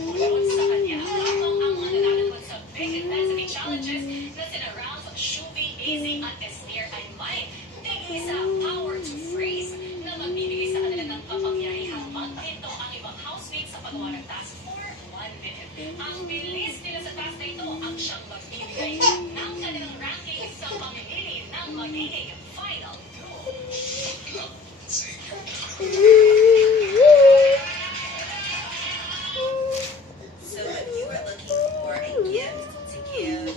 sumusunod sa kanya. Habang ang mananalo naman sa Big Intensity Challenges na sina Ralph, Shuvi, Izzy at Esmir ay may tingin sa Power to Freeze na magbibigay sa kanila ng kapangyarihang maghinto ang ibang housemates sa paggawa ng task for 1 minute. Ang bilis nila sa task na ito ang siyang magbibigay ng kanilang ranking sa pamimili ng magiging final two. So if you are looking for a gift to give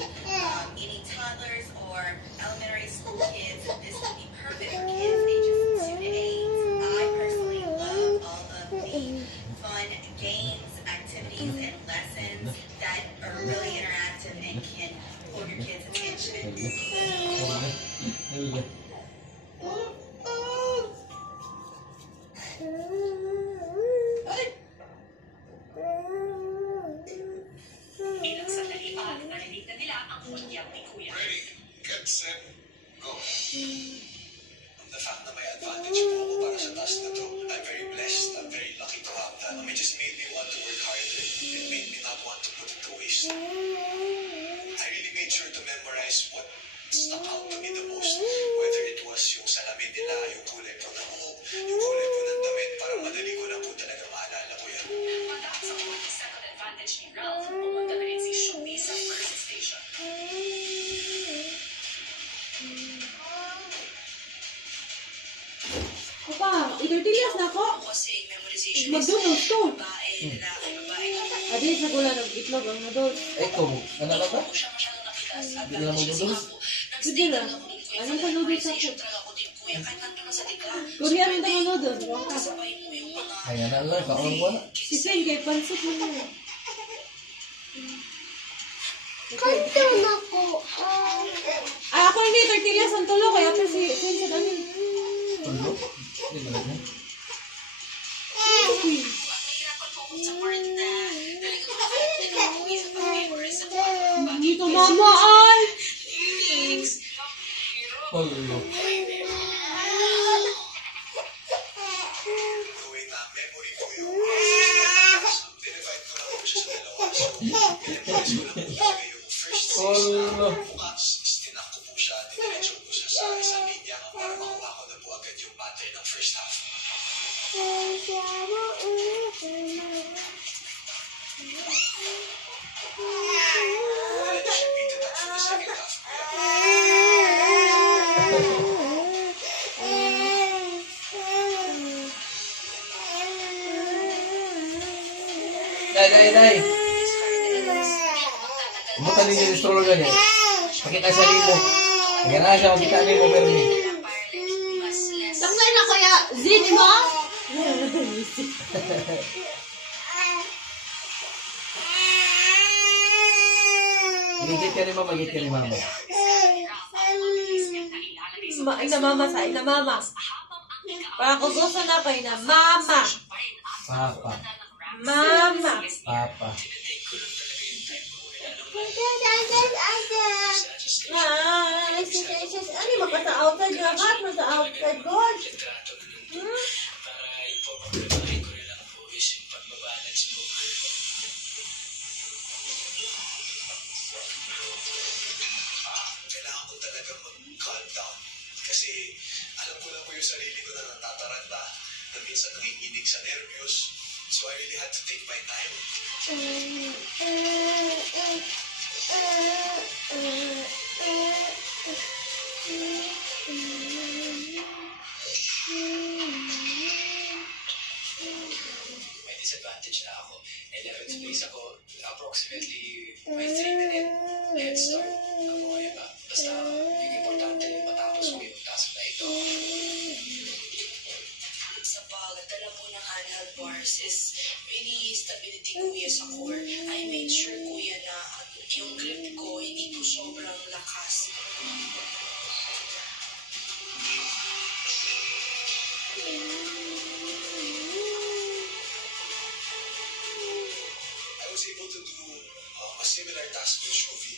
any toddlers or elementary school kids, this would be perfect for kids ages 2 to 8. I personally love all of the fun games, activities, and lessons that are really interactive and can hold your kids' attention. Ilang sandali pa, narinig na nila ang unyag ni Kuya. Ready, get set, go. The fact na may advantage po ako para sa task na to, I'm very blessed, I'm very lucky to have that. It just made me want to work harder. It made me not want to put it to waste. I really made sure to memorize what stuck out to me the most. Whether it was yung salamin nila, yung kulay po ng buhok, yung kulay po ng damit, parang madali ko na po talaga maalala ko yan. Matapos ang second advantage ni Ralph, pumunta na rin si Shubi sa first station. Papa, itortillas na ako. Kasi memorization Mag-noodles to. babae, lalaki, babae. Adi, sa gula ng itlog ang noodles. Eh, ikaw, anak ka ba? Ako siya masyadong nakitas at Hindi ka na mag-noodles? Sige na. Anong pa noodles ako? talaga ako din kuya kahit nandun na sa tikla. Korean ito ang noodles. Wala ka. Sabay mo yung mga Ay, anak ka, kakulang ko na. Si Sen, kay pansot mo na. Kanto na ko. Ay, ako hindi, tortillas ang tulo. Kaya pa si Sen sa dami. Tulo? Hindi ba yun? nahihirapan po ako sa part na talagang makakita ng kuya sa pag-paper sa mga Dito mama ay! lyrics. Tulo. Gawin na memory ko yung dinivide ko na po siya sa dalawa. So, memorize ko na po talaga yung first six Tulo. na bukas. Tinak ko po siya, diniretso ko siya sa isang linya para makuha ko na po agad yung pattern ng first half. And then she repeated that for the second half. Day. Pumunta din yung stroller ganyan. Pakita sa mo. Kaya na siya, makita din mo, pero ni. Saksan na kaya, Zin, mo? Gigit ka ni mama, gigit ka ni mama. Inamama sa inamama. Para ko gusto na kayo na mama. Papa. Mama. Papa. Ay, ano yung maka sa outside na kat? Sa outside God. Kailangan ko talaga mag-calm down. Kasi alam ko lang po yung sarili ko na natataranta na minsan nanginginig sa nervyos. So I really had to take my time. May disadvantage na ako. 11th place ako, approximately may 3-minute head start ng mga iba. Basta yung importante, matapos ko yung task na ito. Sa pagdala po ng handheld bars is really stability kuya sa core. I made sure kuya na yung grip ko hindi po sobrang lakas. I was able to do a similar task with Shovi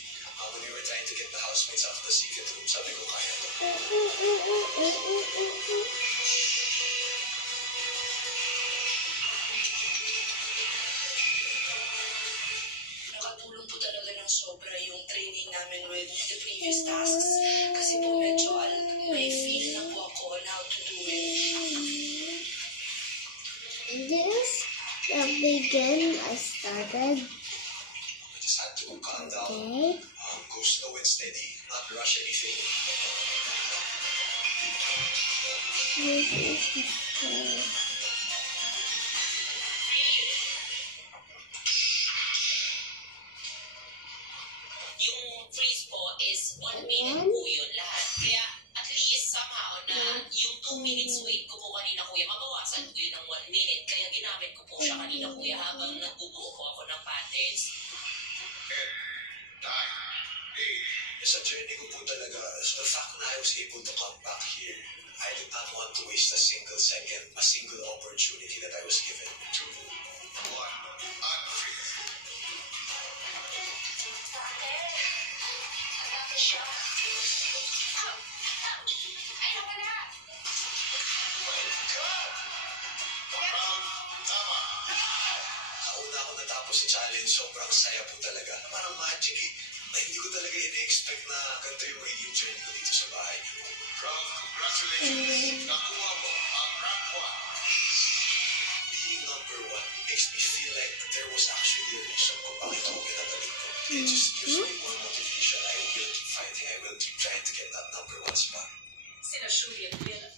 when we were trying to get the housemates out of the secret room. Sabi ko, kaya to. sobra yung training namin with the previous tasks. Kasi po medyo may feel na po ako on how to do it. This begin. I started. I just had to calm down, Okay. go slow and steady, not rush anything. This is the first. Yung freeze po is 1 minute po yun lahat. Kaya at least somehow na yung 2 minutes wait ko po kanina kuya, mabawasan ko yun ng 1 minute. Kaya ginamit ko po siya kanina kuya habang nagbubuo po ako ng patterns. Sa journey ko po talaga, the fact na I was able to come back here, I did not want to waste a single second, a single opportunity that I was given. 2, 1, unfreeze. Nauna ako natapos sa challenge, sobrang saya po talaga. Parang magic eh. Na hindi ko talaga in-expect na ganito yung magiging journey ko dito sa bahay niyo. Congratulations! Nakuha mo ang rank 1. Being number 1 makes me feel like there was actually a reason kung bakit ako pinatalik ko. It just gives me more motivation. I will keep fighting. I will keep trying to get that number 1 spot. Sina Shuvi at Will